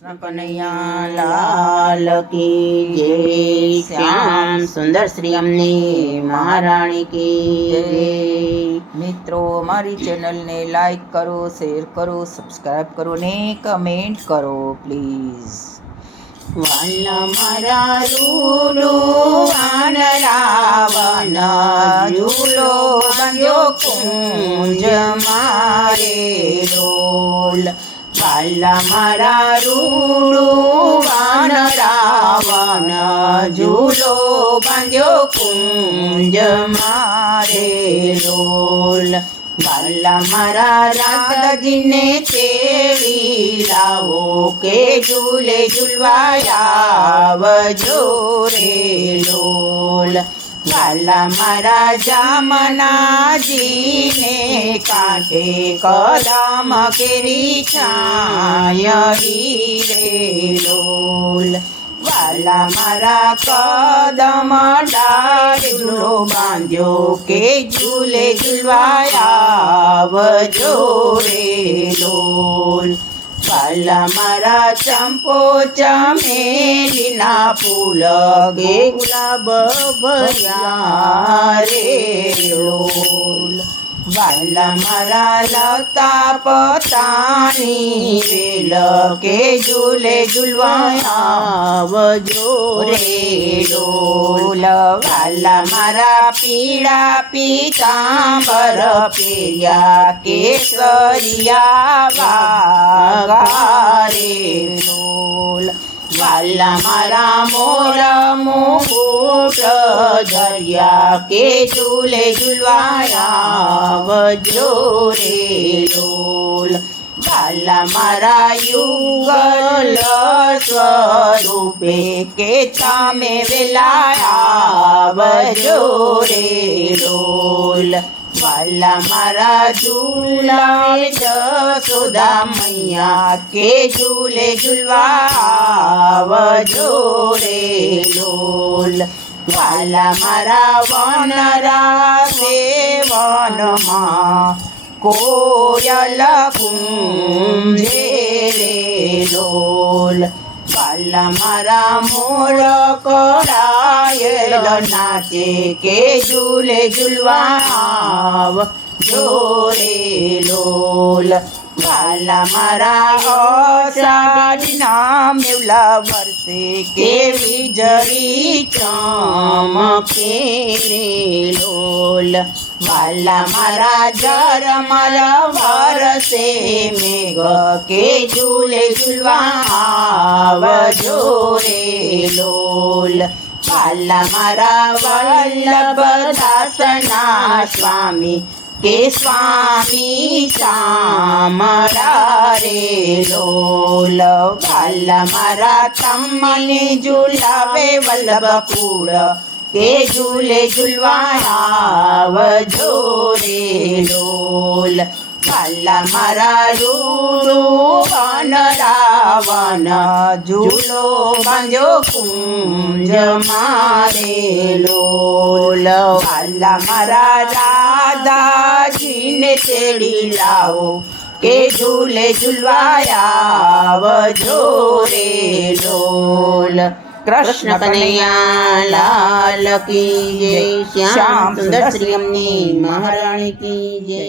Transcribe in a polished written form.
કૃષ્ણ કનૈયા લાલ કી જય, શ્યામ સુંદર શ્રી અમની મહારાણી કી જય। મિત્રો, મારી ચેનલને લાઈક કરો, શેર કરો, સબસ્ક્રાઈબ કરો ને કમેન્ટ કરો પ્લીઝ। વાલા મારા રૂડો વાનરાવન ઝૂલો બાંધ્યો કુંજ મારે ડોલ। વાલા મારા રૂડો વાનરાવન ઝૂલો બાંધ્યો કુંજ મારે ડોલ। વાલા મારા રાધાજીને તેડી લાવો કે ઝૂલે ઝૂલવાયા વજોરે લોલ। વાલા મારા જામનાજીને કાંઠે કદમ કેરી છાયડી રે લોલ। વાલા મારા કદમ ડાળે ઝૂલો બાંધ્યો કે ઝૂલે ઝૂલવાયા વજોરે લોલ। વાલા મારા ચંપો ચમેલીના ફૂલ ગે ગુલાબ ભર્યા રે લોલ। વાલા મારા લતા પતાની વેલ કે ઝૂલે ઝૂલવાયા વજોરે ડોલ। વાલા મારા પીળા પીતાંબર પહેર્યા કેસરિયા વાઘા રે ડોલ। વાલા મારા મોર મુકુટ ધર્યા કે ઝૂલે ઝૂલવાયા વજોરે ડોલ। વાલા મારા યુગલ સ્વરૂપે કે તમે વેલાયા વજોરે ડોલ। વાલા મારા ઝૂલા જશોદા મૈયા કે ઝૂલે ઝૂલવા વજોરે લોલ। વાલા મારા વનરા સેવનમાં કોયલ કુંજે રે લોલ। વાલા મારા મોર કરાયેલ નાચે કે ઝૂલે ઝૂલવાવ જોરે લોલ। વાલા મારા અષાઢના મેવલા વર્ષે કે વીજળી ચમકે રે લોલ। વાલા મારા ઝરમર વરસે મેઘ કે ઝૂલે ઝૂલવાવ જોરે લોલ। વાલા મારા વલ્લભદાસના સ્વામી કે સ્વામી શામળા રે લોલ। વાલા મારા તમને ઝૂલાવે વલ્લભ કુળ કે ઝૂલે ઝૂલવાયા વજોરે લોલ। વાલા મારા રૂડો વાનરાવન ઝૂલો બાંધ્યો કુંજ મારે લોલ। વાલા મારા રાધાજીને તેડી લાવો કે ઝૂલે ઝૂલવાયા વજોરે લોલ। કૃષ્ણ કનૈયા લાલ કી જય, શ્યામ સુંદર શ્રી અમની મહારાણી કી જય।